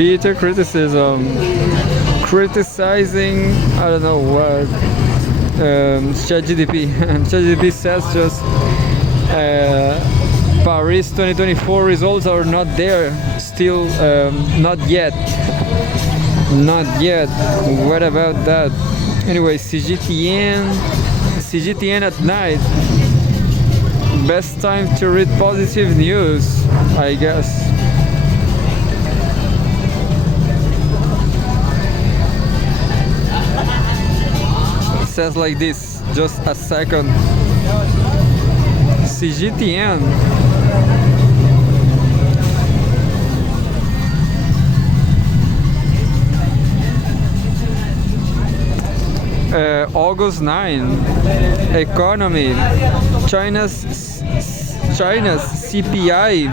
bitter criticism, criticizing, I don't know what, ChatGTP. ChatGTP says just Paris 2024 results are not there still, not yet. Not yet. What about that? Anyway, Cgtn at night. Best time to read positive news, I guess. It says like this, just a second. Cgtn. August 9, economy. China's CPI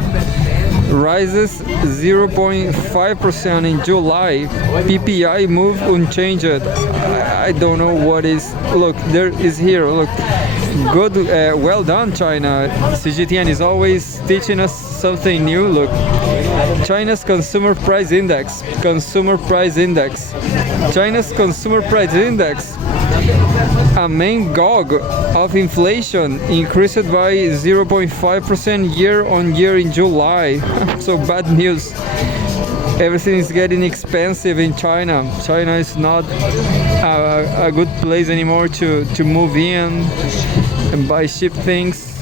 rises 0.5% in July. PPI move unchanged. I don't know what is. Look, there is here. Look, good. Well done, China. Cgtn is always teaching us something new. Look, China's consumer price index. China's consumer price index, a main gauge of inflation, increased by 0.5% year-on-year in July. So bad news. Everything is getting expensive in China. China is not a good place anymore to move in and buy cheap things.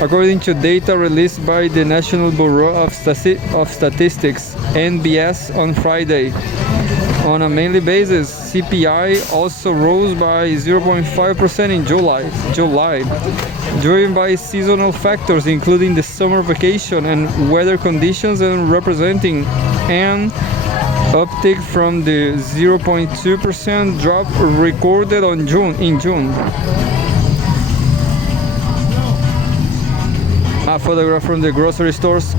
According to data released by the National Bureau of Statistics, NBS, on Friday, on a monthly basis, CPI also rose by 0.5% in July, driven by seasonal factors including the summer vacation and weather conditions, and representing an uptick from the 0.2% drop recorded in June. A photograph from the grocery stores.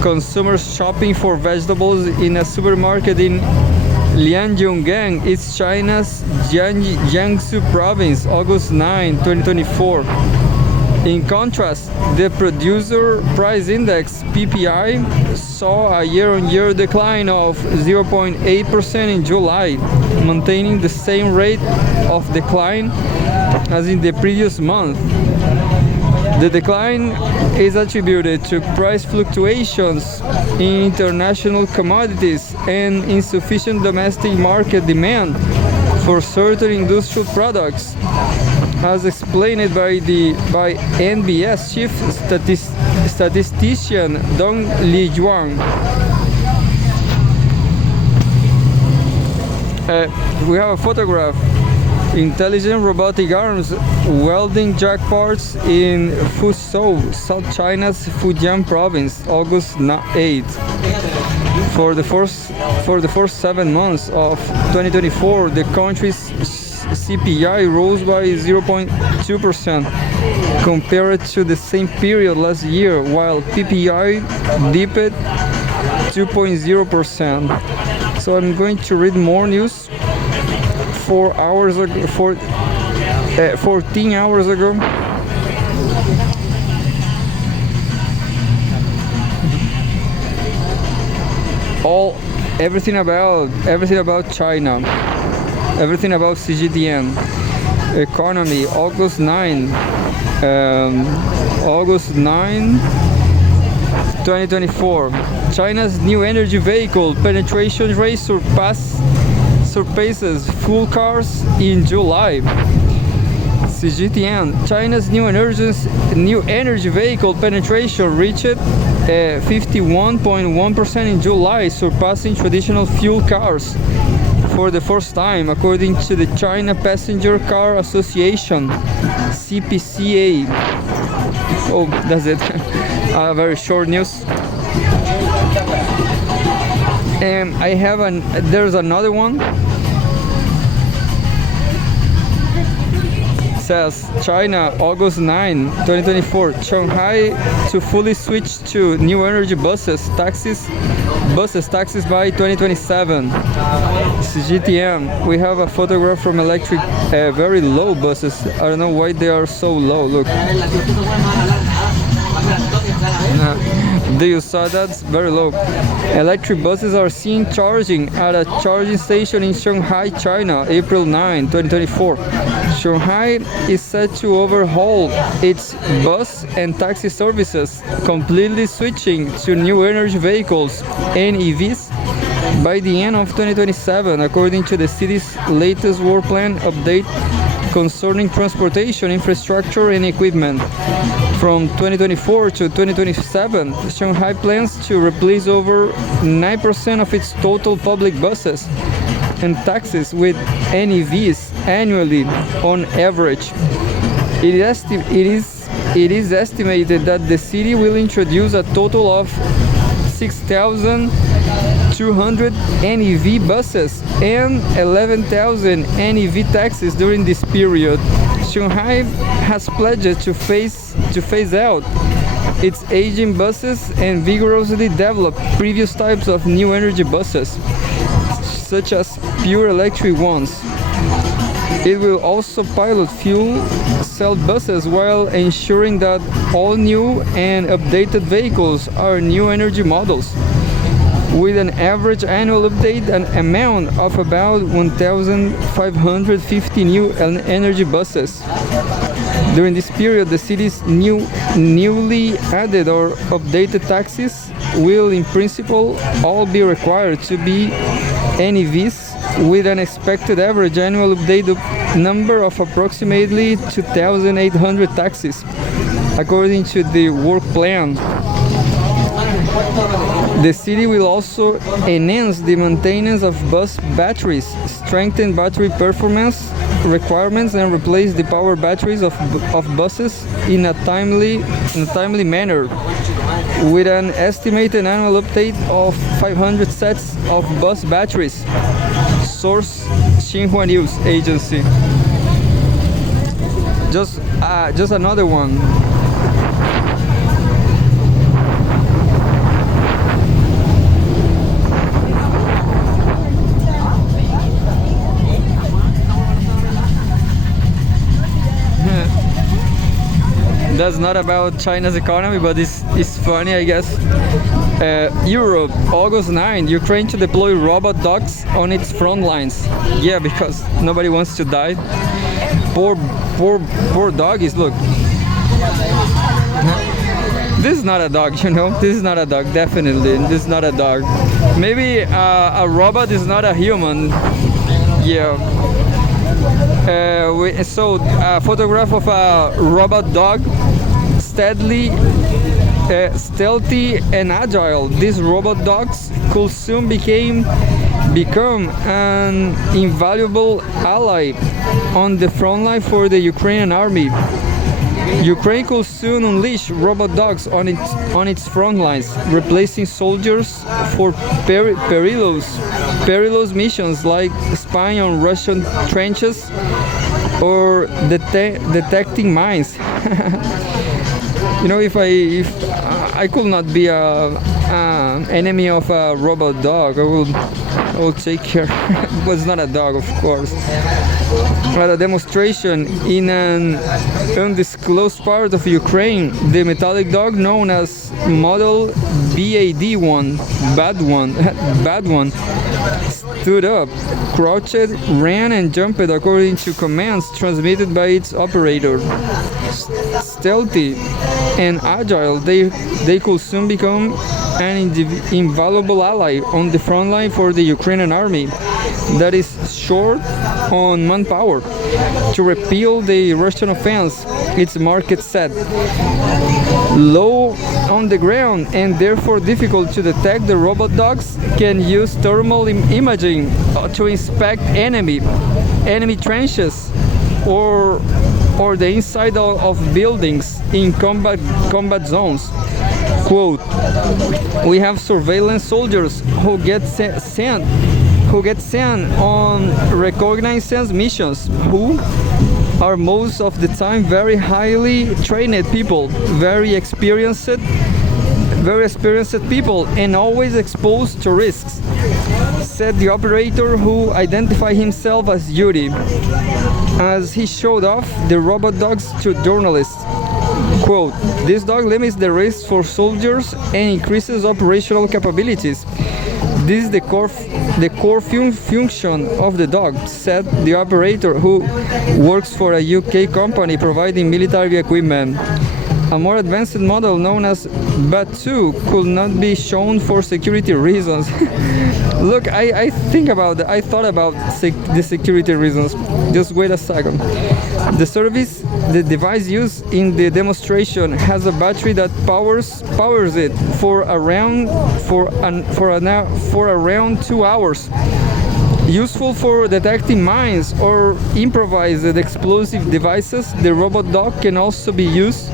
Consumers shopping for vegetables in a supermarket in Lianjiang, it's China's Jiangsu province, August 9, 2024. In contrast, the producer price index (PPI) saw a year-on-year decline of 0.8% in July, maintaining the same rate of decline as in the previous month. The decline is attributed to price fluctuations in international commodities and insufficient domestic market demand for certain industrial products, as explained by NBS chief statistician Dong Lijuan. We have a photograph. Intelligent robotic arms welding jackpots in Fuzhou, South China's Fujian province, August 8. For the first 7 months of 2024, the country's CPI rose by 0.2% compared to the same period last year, while PPI dipped 2.0%. So I'm going to read more news. 14 hours ago, everything about China, everything about Cgtn. Economy, August 9, 2024. China's new energy vehicle penetration rate surpasses full cars in July. Cgtn. China's new energy vehicle penetration reached 51.1% in July, surpassing traditional fuel cars for the first time, according to the China Passenger Car Association, CPCA. Oh, that's it. Very short news. And there's another one. Says China, August 9, 2024. Shanghai to fully switch to new energy taxis by 2027. Cgtn. We have a photograph from electric, very low buses. I don't know why they are so low. Look. Do you saw that? It's very low. Electric buses are seen charging at a charging station in Shanghai, China, April 9, 2024. Shanghai is set to overhaul its bus and taxi services, completely switching to new energy vehicles, NEVs, by the end of 2027, according to the city's latest work plan update concerning transportation infrastructure and equipment. From 2024 to 2027, Shanghai plans to replace over 9% of its total public buses and taxis with NEVs annually on average. It is estimated that the city will introduce a total of 6,200 NEV buses and 11,000 NEV taxis during this period. Shanghai has pledged to phase out its aging buses and vigorously develop previous types of new energy buses, such as pure electric ones. It will also pilot fuel cell buses while ensuring that all new and updated vehicles are new energy models, with an average annual update and amount of about 1,550 new energy buses. During this period, the city's newly added or updated taxis will in principle all be required to be NEVs, with an expected average annual update number of approximately 2,800 taxis, according to the work plan. The city will also enhance the maintenance of bus batteries, strengthen battery performance requirements, and replace the power batteries of buses in a timely manner, with an estimated annual update of 500 sets of bus batteries. Source: Xinhua News Agency. Just another one. That's not about China's economy, but it's funny, I guess. Europe, August 9, Ukraine to deploy robot dogs on its front lines. Yeah, because nobody wants to die. Poor doggies, look. This is not a dog, you know? This is not a dog, definitely. This is not a dog. Maybe a robot is not a human. Yeah. So a photograph of a robot dog, stealthy and agile. These robot dogs could soon become an invaluable ally on the front line for the Ukrainian army. Ukraine could soon unleash robot dogs on its front lines, replacing soldiers for perilous missions like spying on Russian trenches or detecting mines. You know, if I could not be an enemy of a robot dog, I will take care. But it's not a dog, of course. At a demonstration in an undisclosed part of Ukraine, the metallic dog known as Model BAD1, bad one, stood up, crouched, ran and jumped according to commands transmitted by its operator. Stealthy and agile, they could soon become an invaluable ally on the front line for the Ukrainian army that is short on manpower. To repel the Russian offense, its market said. Low on the ground and therefore difficult to detect, the robot dogs can use thermal imaging to inspect enemy trenches or the inside of buildings in combat zones. Quote, "We have surveillance soldiers who get sent on reconnaissance missions, who are most of the time very highly trained people, very experienced people, and always exposed to risks," said the operator, who identified himself as Yuri, as he showed off the robot dogs to journalists. Quote, this dog limits the risk for soldiers and increases operational capabilities. This is the core function of the dog, said the operator, who works for a UK company providing military equipment. A more advanced model known as Batu could not be shown for security reasons. Look, I thought about the security reasons. Just wait a second. The device used in the demonstration has a battery that powers it for around 2 hours. Useful for detecting mines or improvised explosive devices, the robot dog can also be used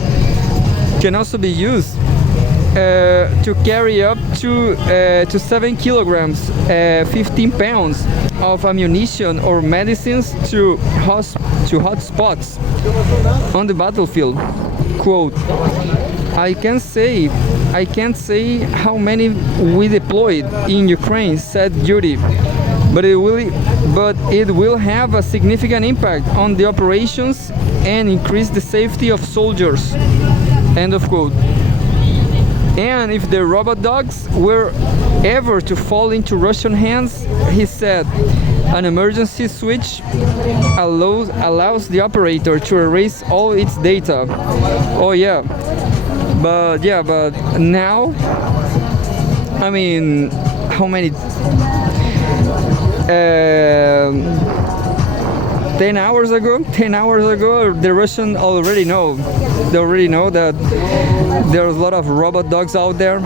to carry up to 7 kilograms, 15 pounds of ammunition or medicines to hot spots on the battlefield. Quote, I can't say how many we deployed in Ukraine, said Judy, but it will have a significant impact on the operations and increase the safety of soldiers. End of quote. And if the robot dogs were ever to fall into Russian hands, he said, an emergency switch allows the operator to erase all its data. Oh yeah, but now, I mean, how many? 10 hours ago, the Russians already know. They already know that there's a lot of robot dogs out there,